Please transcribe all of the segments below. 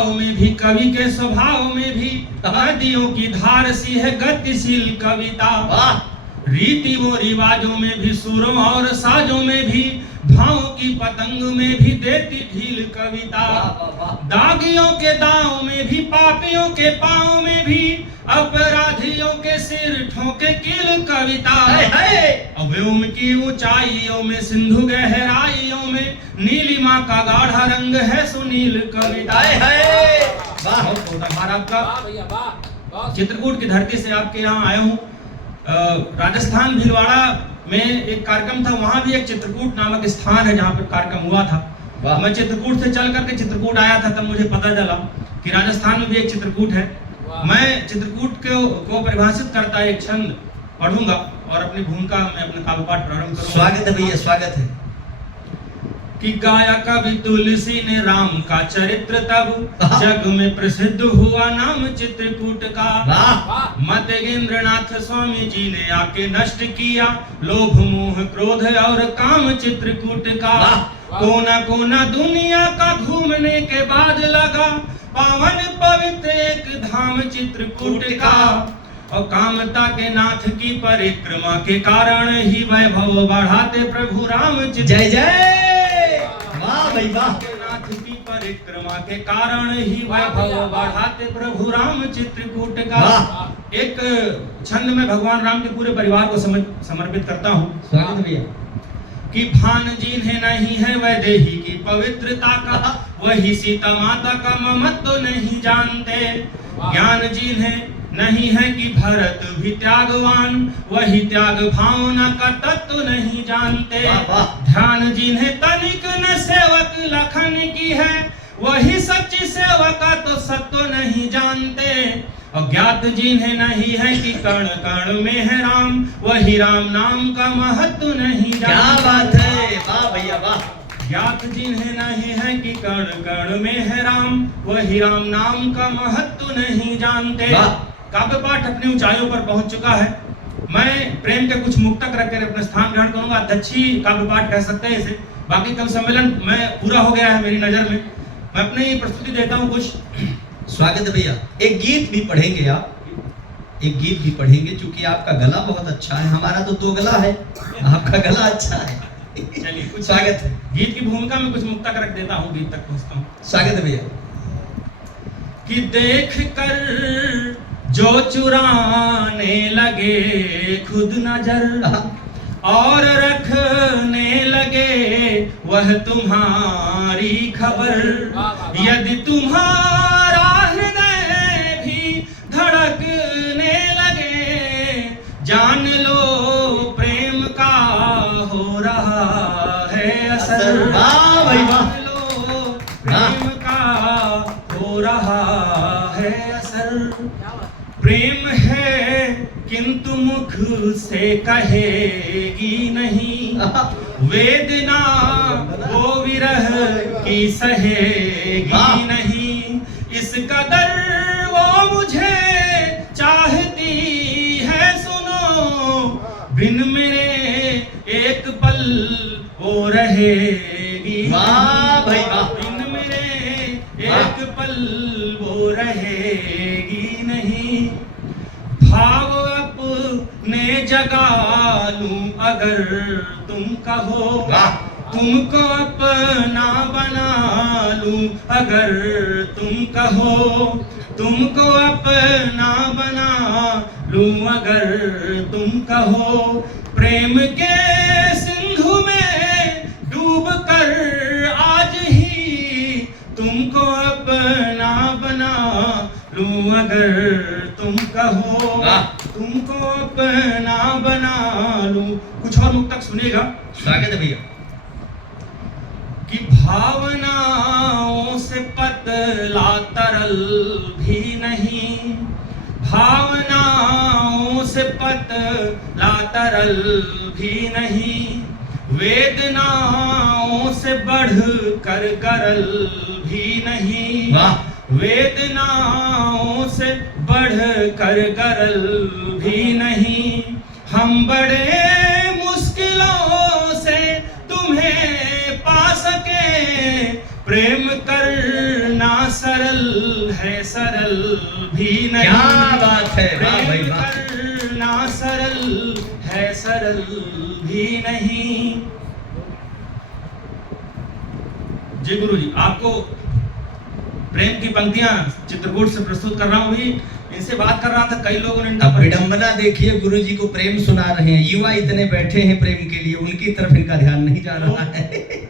भाव में भी, कवि के स्वभाव में भी नदियों की धार सी है गतिशील कविता। रीति वो रिवाजों में भी, सुरों और साजों में भी, भावों की पतंग में भी देती ढील कविता। दागियों के दांव में भी, पापियों के पांव में भी, अपराधियों के सिर ठोके कील कविता। व्योम की ऊंचाइयों में, सिंधु गहराइयों में, नीलिमा का गाढ़ा रंग है सुनील कविता। आपका चित्रकूट की धरती से आपके यहाँ आया हूँ। राजस्थान भीलवाड़ा में एक कार्यक्रम था, वहां भी एक चित्रकूट नामक स्थान है जहाँ पर कार्यक्रम हुआ था। मैं चित्रकूट से चल करके चित्रकूट आया था, तब मुझे पता चला कि राजस्थान में भी एक चित्रकूट है। मैं चित्रकूट को परिभाषित करता एक छंद पढ़ूंगा और अपनी भूमिका में अपना काव्य पाठ प्रारंभ करूंगा। स्वागत है भैया, स्वागत है। कि गाया कवि तुलसी ने राम का चरित्र, तब जग में प्रसिद्ध हुआ नाम चित्रकूट का। मतेंद्रनाथ स्वामी जी ने आके नष्ट किया लोभ मोह क्रोध और काम चित्रकूट का। कोना कोना दुनिया का घूमने के बाद लगा पावन पवित्र एक धाम चित्रकूट का। और कामता के नाथ की परिक्रमा के कारण ही वैभव बढ़ाते प्रभु राम। जय जय, वाह भाई वाह। नाथ की परिक्रमा के कारण ही वैभव बढ़ाते प्रभु राम चित्रकूट का। एक छंद में भगवान राम के पूरे परिवार को समर्पित करता हूँ। स्वागत भैया। कि भान जिन्हें नहीं है वैदेही की पवित्रता का, वही सीता माता का ममत्व तो नहीं जानते। ज्ञान जिन्हें नहीं है कि भरत भी त्यागवान, वही त्याग भावना का तत्व तो नहीं जानते। ध्यान जिन्हें तनिक न सेवक लखन की है, वही सच्ची सेवका तो सत्व नहीं जानते। अज्ञात जिन्हें नहीं है कि कण कण में है राम, वही राम नाम का महत्व नहीं जानते। क्या बात है, वाह भैया वाह। ज्ञात जिन्हें नहीं है कि कण कण में है राम, वही राम नाम का महत्व नहीं जानते। काव्य पाठ अपनी ऊंचाइयों पर पहुंच चुका है। मैं प्रेम के कुछ मुक्तक रखकर अपना स्थान ग्रहण करूंगा। अध्यक्षी काव्य पाठ कह सकते हैं इसे। बाकी कवि सम्मेलन मैं पूरा हो गया है मेरी नजर में। मैं अपनी प्रस्तुति देता हूं कुछ। स्वागत है भैया। एक गीत भी पढ़ेंगे आप, एक गीत भी पढ़ेंगे, क्योंकि आपका गला बहुत अच्छा है। हमारा तो दो गला है, आपका गला अच्छा है। चलिए कुछ स्वागत है। गीत की भूमिका में कुछ मुक्तक रख देता हूँ, गीत तक पहुँचता हूँ। स्वागत है भैया। कि देख कर जो चुराने लगे खुद नजर, और रखने लगे वह तुम्हारी खबर। यदि तुम्हारा हृदय भी धड़कने लगे, जान लो प्रेम का हो रहा है असर। जान लो प्रेम का हो रहा है असर। प्रेम है किंतु मुख से कहेगी नहीं, वेदना वो विरह की सहेगी नहीं। इस कदर वो मुझे चाहती है सुनो, बिन मेरे एक पल वो रहेगी। वाह भाई वाह। बिन मेरे एक पल वो रहेगी नहीं। भाव अपने जगा लूं अगर तुम कहो, तुमको अपना बना लूं अगर तुम कहो। तुमको अपना बना लूं अगर तुम कहो। प्रेम के सिंधु में डूब कर आज ही तुमको अपना बना लूं अगर तुम कहो। तुमको अपना बना लूं। कुछ और मुक्तक सुनिएगा। स्वागत है भैया। कि भावनाओं से पतला तरल भी नहीं, भावनाओं से पतला तरल भी नहीं। वेदनाओं से बढ़ कर गरल भी नहीं, वेदनाओं से बढ़ कर गरल भी नहीं। हम बड़े मुश्किलों से तुम्हें पा सके, प्रेम करना सरल सरल भी नहीं। क्या बात है, वाह भाई प्रेम वाह। करना सरल है, सरल भी नहीं। जी गुरु जी, आपको प्रेम की पंक्तियां चित्रकूट से प्रस्तुत कर रहा हूं। भी इनसे बात कर रहा था, कई लोगों ने इनका अब विडंबना देखिए, गुरु जी को प्रेम सुना रहे हैं, युवा इतने बैठे हैं प्रेम के लिए, उनकी तरफ इनका ध्यान नहीं जा रहा है।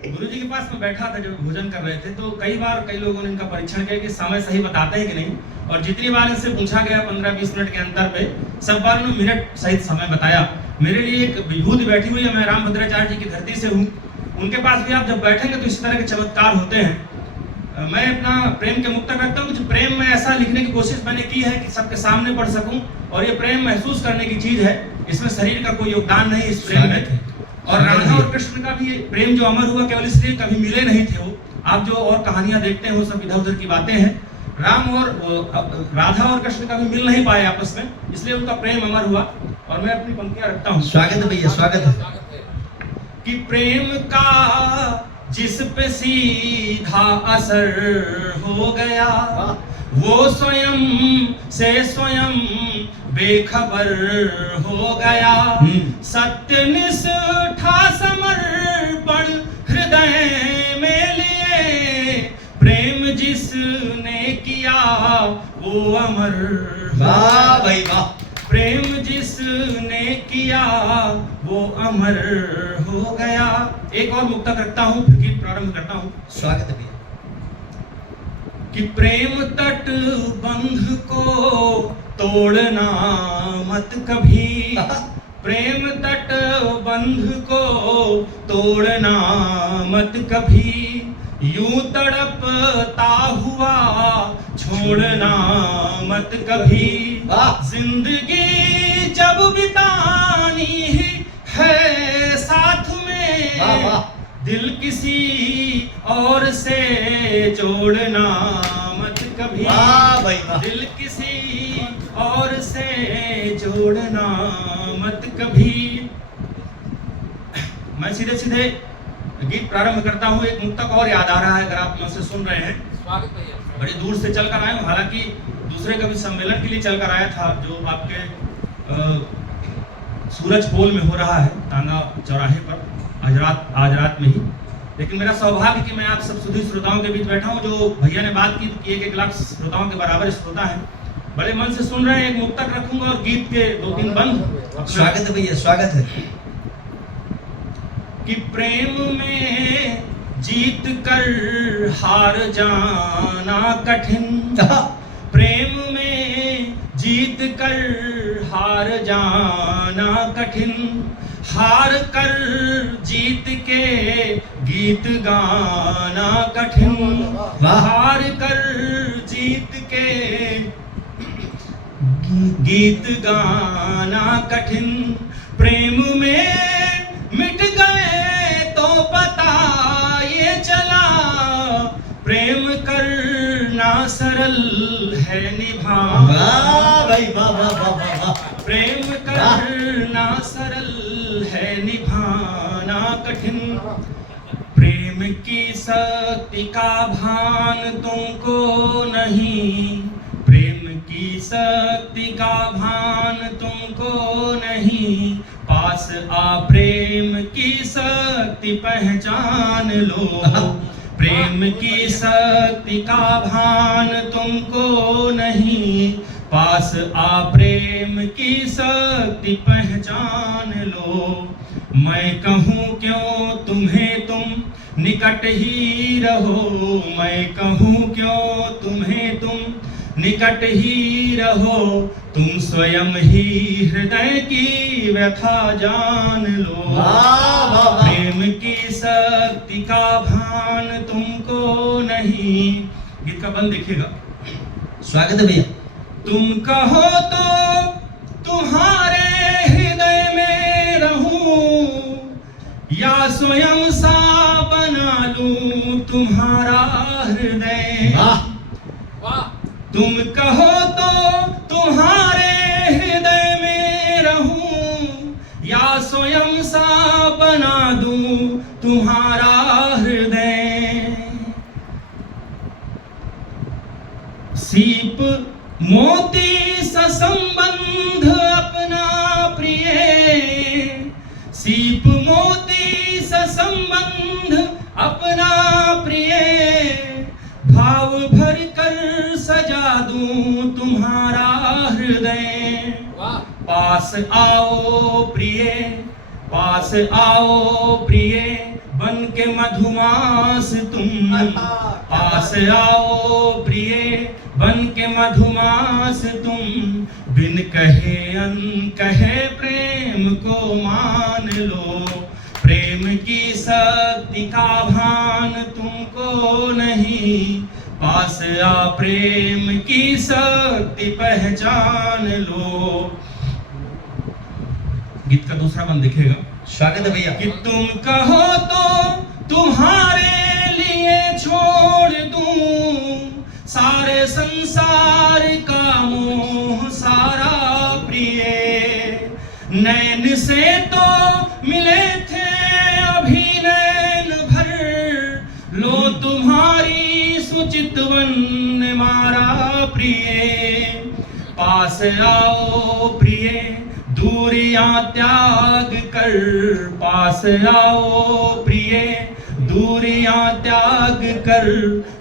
गुरु जी के पास मैं बैठा था जब भोजन कर रहे थे, तो कई बार कई लोगों ने इनका परीक्षण किया कि समय सही बताते हैं कि नहीं, और जितनी बार इनसे पूछा गया 15-20 मिनट के अंतर पे, सब बार उन्होंने मिनट सहित समय बताया। मेरे लिए एक विभूति बैठी हुई है, मैं रामभद्राचार्य जी की धरती से हूँ, उनके पास भी आप जब बैठेंगे तो इस तरह के चमत्कार होते हैं। मैं अपना प्रेम के मुक्तक रखता हूँ, प्रेम में ऐसा लिखने की कोशिश मैंने की है कि सबके सामने पढ़ सकूं, और ये प्रेम महसूस करने की चीज है, इसमें शरीर का कोई योगदान नहीं इस प्रेम में। और राधा और कृष्ण का भी प्रेम जो अमर हुआ केवल इसलिए कभी मिले नहीं थे वो, आप जो और कहानियां देखते हैं वो सब इधर उधर की बातें हैं। राम और राधा और कृष्ण कभी मिल नहीं पाए आपस में, इसलिए उनका प्रेम अमर हुआ। और मैं अपनी पंक्तियां रखता हूँ। स्वागत भैया, स्वागत है। कि प्रेम का जिस पे सीधा असर हो गया, वो स्वयं से स्वयं बेखबर हो गया। सत्य निष्ठा समर्पण हृदय में लिए, प्रेम जिसने किया वो अमर हो वाह भाई वाह। प्रेम जिसने किया वो अमर हो गया। एक और मुक्तक रखता हूँ, फिर गीत प्रारंभ करता हूँ। स्वागत है भैया। कि प्रेम तट बंध को तोड़ना मत कभी, प्रेम तट बंध को तोड़ना मत कभी, यूं तड़पता हुआ छोड़ना मत कभी। जिंदगी जब बितानी ही है साथ में, दिल किसी और से जोड़ना मत कभी। दिल किसी और से जोड़ना मत कभी। मैं सीधे सीधे गीत प्रारंभ करता हूँ। एक मुक्तक और याद आ रहा है, अगर आप मुझसे सुन रहे हैं। स्वागत है। बड़ी दूर से चल कर आया हूँ, हालांकि दूसरे कभी सम्मेलन के लिए चल कर आया था, जो आपके सूरज पोल में हो रहा है, तांगा चौराहे पर, आज रात में ही। लेकिन मेरा सौभाग्य कि मैं आप सब सुधी श्रोताओं के बीच बैठा हूँ। जो भैया ने बात की कि 1-1 लाख श्रोताओं के बराबर श्रोता हैं, बड़े मन से सुन रहे हैं। एक मुक्तक रखूंगा और गीत के 2-3 बंद। स्वागत है भैया, स्वागत है। कि प्रेम में जीत कर हार जाना कठिन, प्रेम में जीत कर हार जाना कठिन, हार कर जीत के गीत गाना कठिन, हार कर जीत के गीत गाना कठिन। प्रेम में मिट गए तो पता ये चला, प्रेम करना सरल है निभाना। प्रेम करना सरल है निभाना कठिन, प्रेम की शक्ति का भान तुमको नहीं, प्रेम की शक्ति का भान तुमको नहीं, पास आ प्रेम की शक्ति पहचान लो, प्रेम की शक्ति का भान तुमको नहीं, पास आ प्रेम की शक्ति पहचान लो। मैं कहूँ क्यों तुम्हें तुम निकट ही रहो, मैं कहूँ क्यों तुम्हें तुम निकट ही रहो, तुम स्वयं ही हृदय की व्यथा जान लो। प्रेम की शक्ति का भान तुमको नहीं। गीत का बंद देखिएगा। स्वागत है भैया। तुम कहो तो तुम्हारे हृदय में रहूं, या स्वयं सा बना लूं तुम्हारा हृदय। तुम कहो तो तुम्हारे हृदय में रहूं, या स्वयं सा बना दूं तुम्हारा हृदय। सीप मोती सा संबंध अपना प्रिय, सीप मोती सा संबंध अपना प्रिय, भाव भर कर सजा दूं तुम्हारा हृदय। पास आओ प्रिय, पास आओ प्रिय, बन के मधुमास तुम। पास आओ प्रिय, बन के मधुमास तुम। बिन कहे अनकहे प्रेम को मान लो। प्रेम की शक्ति का भान तुमको नहीं। पास आ प्रेम की शक्ति पहचान लो। गीत का दूसरा बंद दिखेगा। स्वागत है भैया। कि तुम कहो तो तुम्हारे लिए छोड़ दूं सारे संसार का मोह सारा प्रिय। नैन से तो मिले थे अभी नैन भर, लो तुम्हारी सुचितवन मारा प्रिय। पास आओ प्रिय, दूरियां त्याग कर। पास आओ प्रिय, दूरियां त्याग कर।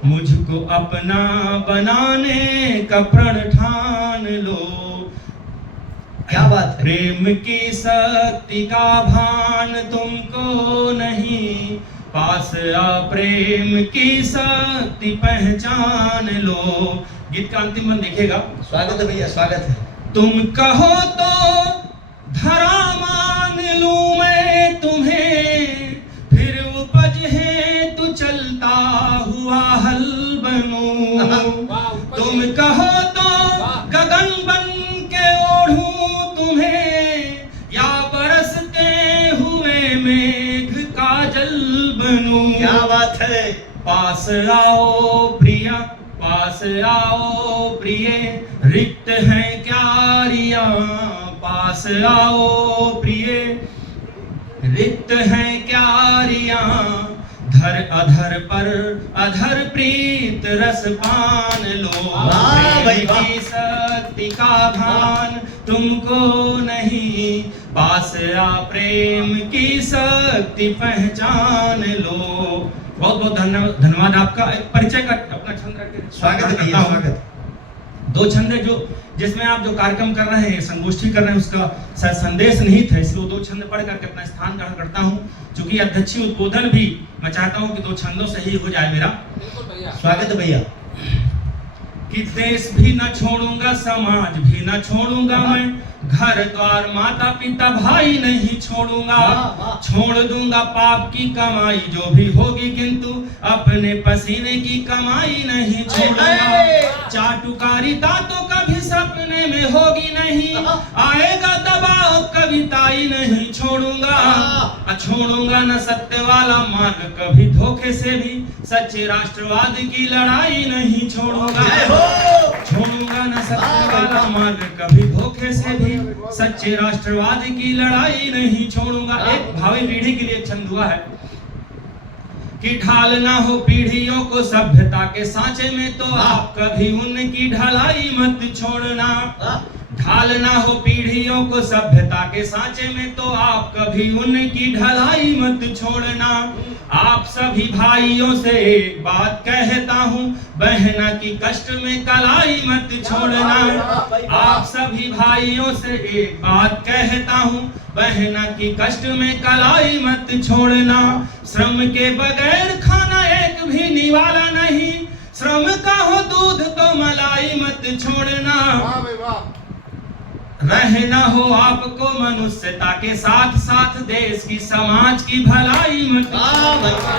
मुझको अपना बनाने का प्रण ठान लो। क्या बात है। प्रेम की शक्ति का भान तुमको नहीं। पास आ प्रेम की शक्ति पहचान लो। गीत का अंतिम मन देखेगा। स्वागत है भैया, स्वागत है। तुम कहो तो धरा मान लूं मैं तुम्हें, फिर उपज है तो चलता हुआ हल बनूं। तुम कहो तो गगन बन के ओढ़ूं तुम्हें, या बरसते हुए मेघ का जल बनूं। क्या बात है। पास आओ प्रिया, पास आओ प्रिय, रिक्त है क्यारियां। पास आओ प्रिय, रिक्त है क्यारियां। धर अधर पर अधर प्रीत रस पान लो। वाह भाई वाह। प्रेम की शक्ति का भान तुमको नहीं। पास आ प्रेम की शक्ति पहचान लो। बहुत बहुत धन्यवाद आपका। एक परिचय का अपना छंद रख के स्वागत है भैया, स्वागत। दो छंद है जो जिसमें आप जो कार्यक्रम कर रहे हैं, संगोष्ठी कर रहे हैं, उसका शायद संदेश नहीं था, इसलिए दो छंद पढ़ करके अपना स्थान ग्रहण करता हूं। चूंकि अध्यक्षीय उद्बोधन भी मैं चाहता हूं कि दो छंदों से ही हो जाए मेरा। बिल्कुल भैया। स्वागत है भैया। कि देश भी न छोड़ूंगा, समाज भी न छोड़ूंगा मैं, घर द्वार माता पिता भाई नहीं छोड़ूंगा। छोड़ दूंगा पाप की कमाई जो भी होगी, किंतु अपने पसीने की कमाई नहीं छोड़ूंगा। चाटुकारिता तो कभी सपने में होगी नहीं, आएगा दबाव कविताई नहीं छोड़ूंगा। छोड़ूंगा न सत्य वाला मार्ग कभी धोखे से भी, सच्चे राष्ट्रवाद की लड़ाई नहीं छोड़ूंगा। छोड़ूंगा न सत्य वाला मार्ग कभी धोखे से भी, सच्चे राष्ट्रवाद की लड़ाई नहीं छोड़ूंगा। एक भावी पीढ़ी के लिए छंद हुआ है कि ढालना हो पीढ़ियों को सभ्यता के सांचे में, तो आप कभी उनकी ढलाई मत छोड़ना। ढालना हो पीढ़ियों को सभ्यता के सांचे में, तो आप कभी उनकी ढलाई मत छोड़ना। आप सभी भाइयों से एक बात कहता हूँ, बहना की कष्ट में कलाई मत छोड़ना। आप सभी भाइयों से एक बात कहता हूँ, बहना की कष्ट में कलाई मत छोड़ना। श्रम के बगैर खाना एक भी निवाला नहीं, श्रम का हो दूध तो मलाई मत छोड़ना। रहना हो आपको मनुष्यता के साथ साथ, देश की समाज की भलाई मत